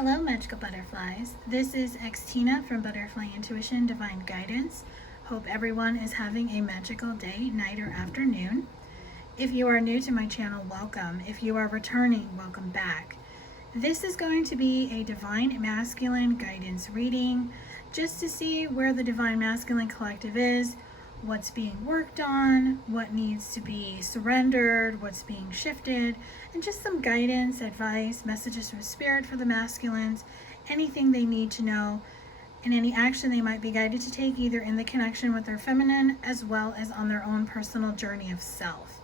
Hello, magical butterflies. This is Xtina from ButterflyIntuition Divine Guidance. Hope everyone is having a magical day, night, or afternoon. If you are new to my channel, welcome. If you are returning, welcome back. This is going to be a Divine Masculine guidance reading, just to see where the Divine Masculine Collective is, what's being worked on, what needs to be surrendered, what's being shifted, and just some guidance, advice, messages from Spirit for the masculines, anything they need to know, and any action they might be guided to take either in the connection with their feminine as well as on their own personal journey of self.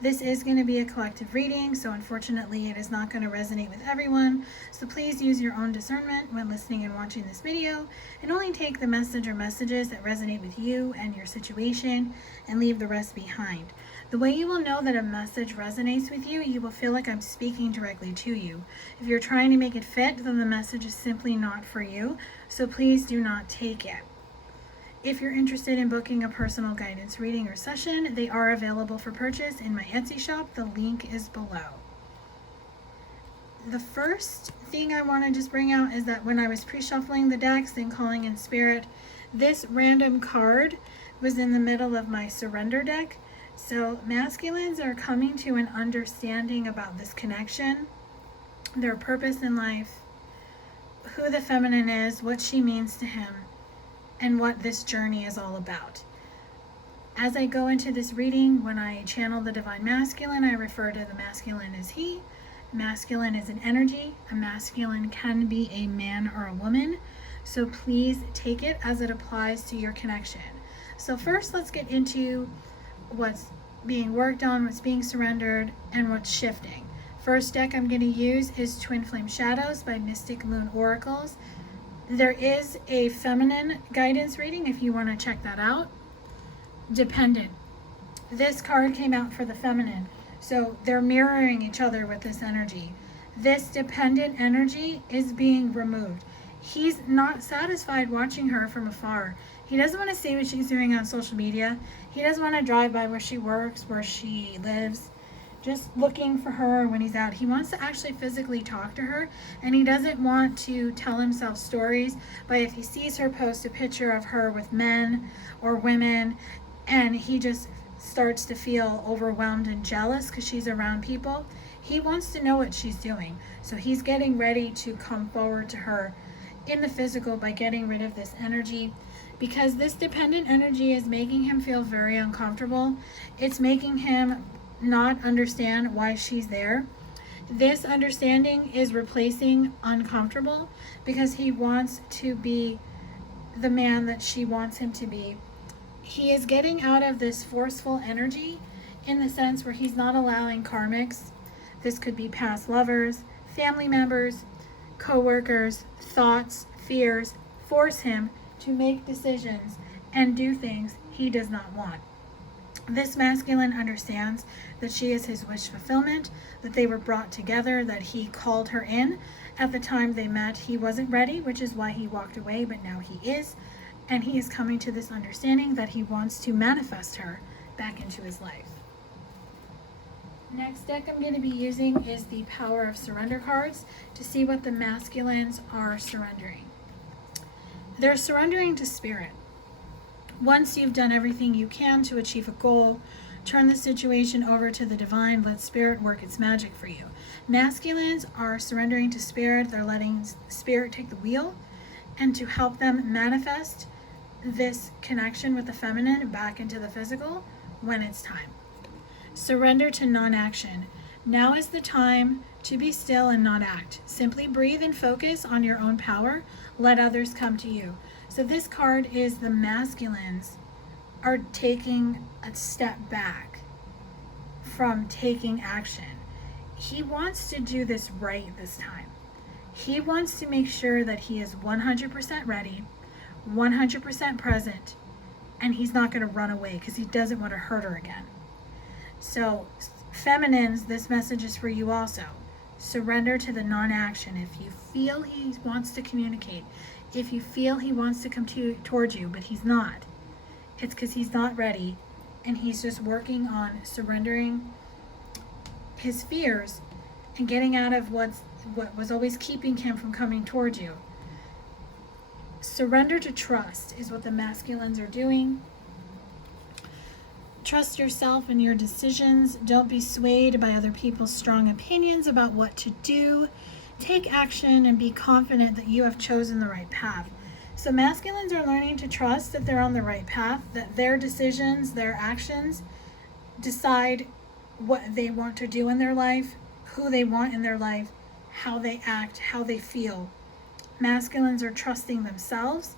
This is going to be a collective reading, so unfortunately it is not going to resonate with everyone, so please use your own discernment when listening and watching this video, and only take the message or messages that resonate with you and your situation, and leave the rest behind. The way you will know that a message resonates with you, you will feel like I'm speaking directly to you. If you're trying to make it fit, then the message is simply not for you, so please do not take it. If you're interested in booking a personal guidance reading or session, they are available for purchase in my Etsy shop. The link is below. The first thing I want to just bring out is that when I was pre-shuffling the decks and calling in Spirit, this random card was in the middle of my surrender deck. So masculines are coming to an understanding about this connection, their purpose in life, who the feminine is, what she means to him, and what this journey is all about. As I go into this reading, when I channel the Divine Masculine, I refer to the masculine as he. Masculine is an energy. A masculine can be a man or a woman. So please take it as it applies to your connection. So first, let's get into what's being worked on, what's being surrendered, and what's shifting. First deck I'm going to use is Twin Flame Shadows by Mystic Moon Oracles. There is a feminine guidance reading if you want to check that out. Dependent. This card came out for the feminine, so they're mirroring each other with this energy. This dependent energy is being removed. He's not satisfied watching her from afar. He doesn't want to see what she's doing on social media. He doesn't want to drive by where she works, where she lives, just looking for her when he's out. He wants to actually physically talk to her, and he doesn't want to tell himself stories, but if he sees her post a picture of her with men or women, and he just starts to feel overwhelmed and jealous because she's around people, he wants to know what she's doing. So he's getting ready to come forward to her in the physical by getting rid of this energy, because this dependent energy is making him feel very uncomfortable. It's making him not understand why she's there. This understanding is replacing uncomfortable, because he wants to be the man that she wants him to be. He is getting out of this forceful energy in the sense where he's not allowing karmics. This could be past lovers, family members, co-workers, thoughts, fears, force him to make decisions and do things he does not want. This masculine understands that she is his wish fulfillment, that they were brought together, that he called her in. At the time they met, he wasn't ready, which is why he walked away, but now he is. And he is coming to this understanding that he wants to manifest her back into his life. Next deck I'm going to be using is the Power of Surrender cards to see what the masculines are surrendering. They're surrendering to Spirit. Once you've done everything you can to achieve a goal, turn the situation over to the divine, let Spirit work its magic for you. Masculines are surrendering to Spirit. They're letting Spirit take the wheel, and to help them manifest this connection with the feminine back into the physical when it's time. Surrender to non-action. Now is the time to be still and not act. Simply breathe and focus on your own power. Let others come to you. So this card is the masculines are taking a step back from taking action. He wants to do this right this time. He wants to make sure that he is 100% ready, 100% present, and he's not going to run away because he doesn't want to hurt her again. So feminines, this message is for you also. Surrender to the non-action. If you feel he wants to communicate, if you feel he wants to come towards you, but he's not, it's because he's not ready, and he's just working on surrendering his fears and getting out of what's what was always keeping him from coming towards you. Surrender to trust is what the masculines are doing. Trust yourself and your decisions. Don't be swayed by other people's strong opinions about what to do. Take action and be confident that you have chosen the right path. So masculines are learning to trust that they're on the right path, that their decisions, their actions decide what they want to do in their life, who they want in their life, how they act, how they feel. Masculines are trusting themselves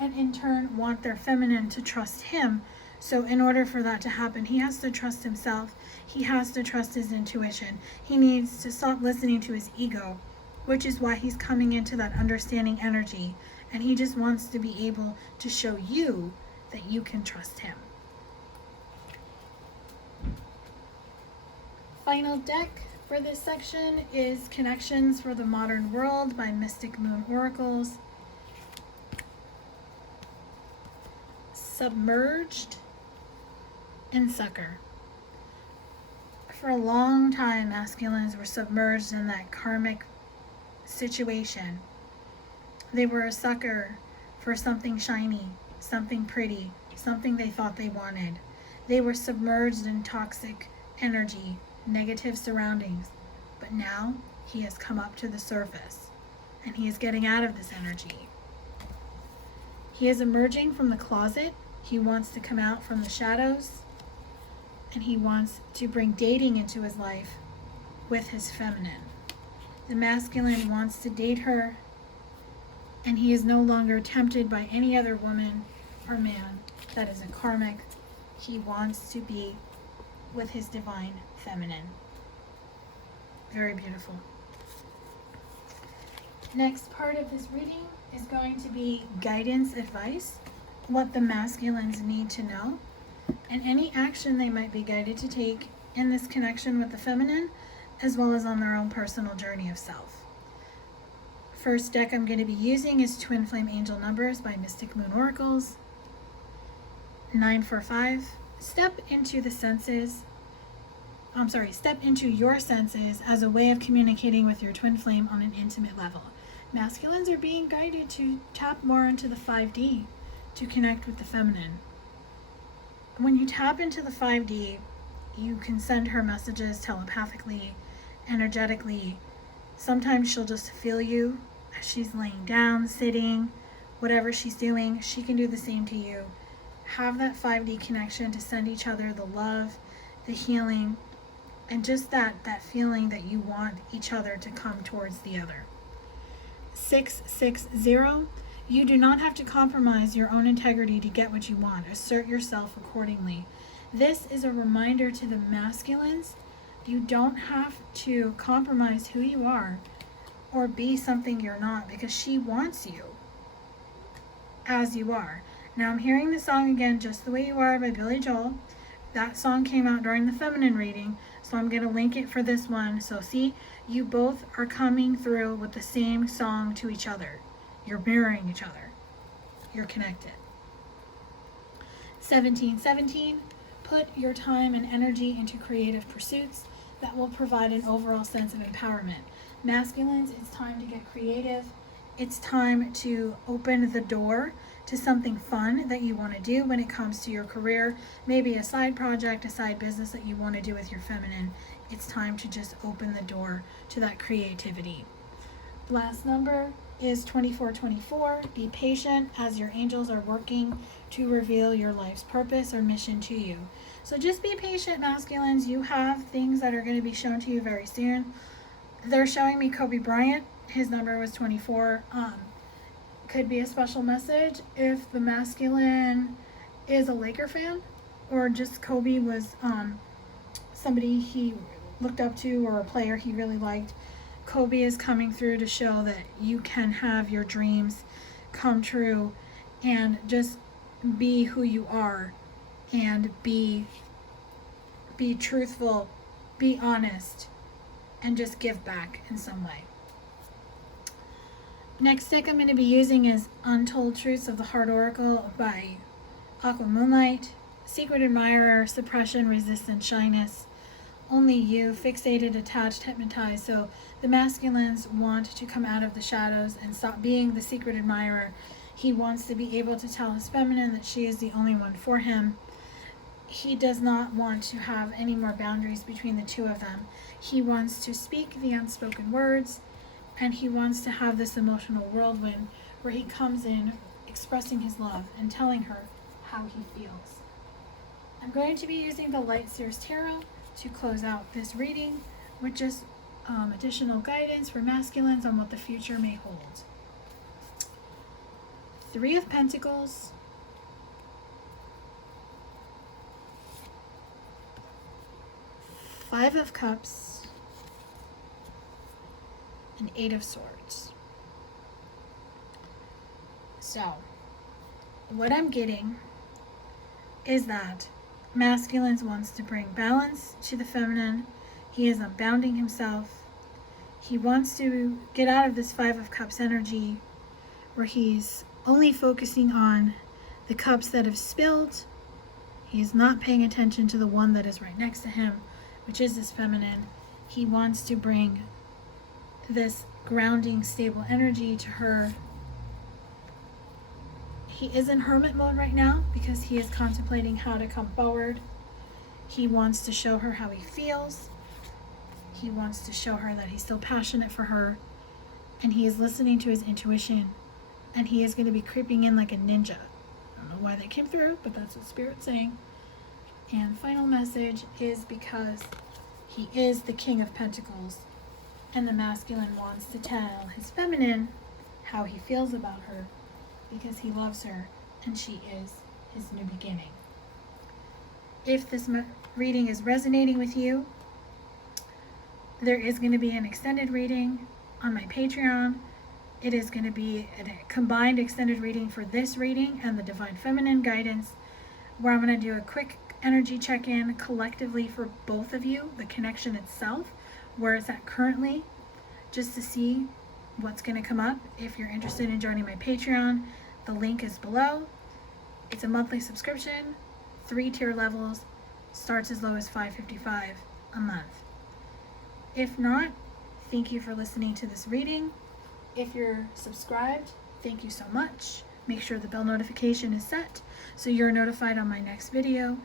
and in turn want their feminine to trust him. So in order for that to happen, he has to trust himself. He has to trust his intuition. He needs to stop listening to his ego, which is why he's coming into that understanding energy. And he just wants to be able to show you that you can trust him. Final deck for this section is Connections for the Modern World by Mystic Moon Oracles. Submerged and Sucker. For a long time, masculines were submerged in that karmic situation. They were a sucker for something shiny, something pretty, something they thought they wanted. They were submerged in toxic energy, negative surroundings. But now he has come up to the surface and he is getting out of this energy. He is emerging from the closet. He wants to come out from the shadows and he wants to bring dating into his life with his feminine. The masculine wants to date her and he is no longer tempted by any other woman or man that is a karmic. He wants to be with his divine feminine. Very beautiful. Next part of this reading is going to be guidance, advice, what the masculines need to know, and any action they might be guided to take in this connection with the feminine, as well as on their own personal journey of self. First deck I'm going to be using is Twin Flame Angel Numbers by Mystic Moon Oracles. 945. Step into your senses as a way of communicating with your twin flame on an intimate level. Masculines are being guided to tap more into the 5D to connect with the feminine. When you tap into the 5D, you can send her messages telepathically, energetically. Sometimes she'll just feel you as she's laying down, sitting, whatever she's doing. She can do the same to you. Have that 5D connection to send each other the love, the healing, and just that feeling that you want each other to come towards the other. 660. You do not have to compromise your own integrity to get what you want. Assert yourself accordingly. This is a reminder to the masculines. You don't have to compromise who you are or be something you're not, because she wants you as you are. Now I'm hearing the song again, Just the Way You Are by Billy Joel. That song came out during the feminine reading, so I'm going to link it for this one. So see, you both are coming through with the same song to each other. You're mirroring each other. You're connected. 1717. Put your time and energy into creative pursuits that will provide an overall sense of empowerment. Masculines, it's time to get creative. It's time to open the door to something fun that you want to do when it comes to your career. Maybe a side project, a side business that you want to do with your feminine. It's time to just open the door to that creativity. Last number is 2424. Be patient as your angels are working to reveal your life's purpose or mission to you. So just be patient, masculines. You have things that are going to be shown to you very soon. They're showing me Kobe Bryant. His number was 24. Could be a special message if the masculine is a Laker fan, or just Kobe was somebody he looked up to or a player he really liked. Kobe is coming through to show that you can have your dreams come true and just be who you are and be truthful, be honest, and just give back in some way. Next deck I'm going to be using is Untold Truths of the Heart Oracle by Aqua Moonlight. Secret Admirer, Suppression, Resistance, Shyness. only you, fixated, attached, hypnotized. So the masculines want to come out of the shadows and stop being the secret admirer. He wants to be able to tell his feminine that she is the only one for him. He does not want to have any more boundaries between the two of them. He wants to speak the unspoken words, and he wants to have this emotional whirlwind where he comes in expressing his love and telling her how he feels. I'm going to be using the Light Seers Tarot to close out this reading with just additional guidance for masculines on what the future may hold. 3 of Pentacles, 5 of Cups, and 8 of Swords. So, what I'm getting is that masculines wants to bring balance to the feminine. He is unbounding himself. He wants to get out of this 5 of Cups energy where he's only focusing on the cups that have spilled. He is not paying attention to the one that is right next to him, which is his feminine. He wants to bring this grounding, stable energy to her. He is in hermit mode right now because he is contemplating how to come forward. He wants to show her how he feels. He wants to show her that he's still passionate for her. And he is listening to his intuition. And he is going to be creeping in like a ninja. I don't know why that came through, but that's what Spirit's saying. And final message is because he is the King of Pentacles. And the masculine wants to tell his feminine how he feels about her, because he loves her and she is his new beginning. If this reading is resonating with you, there is going to be an extended reading on my Patreon. It is going to be a combined extended reading for this reading and the Divine Feminine guidance, where I'm going to do a quick energy check-in collectively for both of you, the connection itself, where it's at currently, just to see what's going to come up. If you're interested in joining my Patreon, the link is below. It's a monthly subscription, 3 tier levels, starts as low as $5.55 a month. If not, thank you for listening to this reading. If you're subscribed, thank you so much. Make sure the bell notification is set so you're notified on my next video.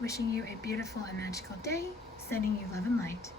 Wishing you a beautiful and magical day, sending you love and light.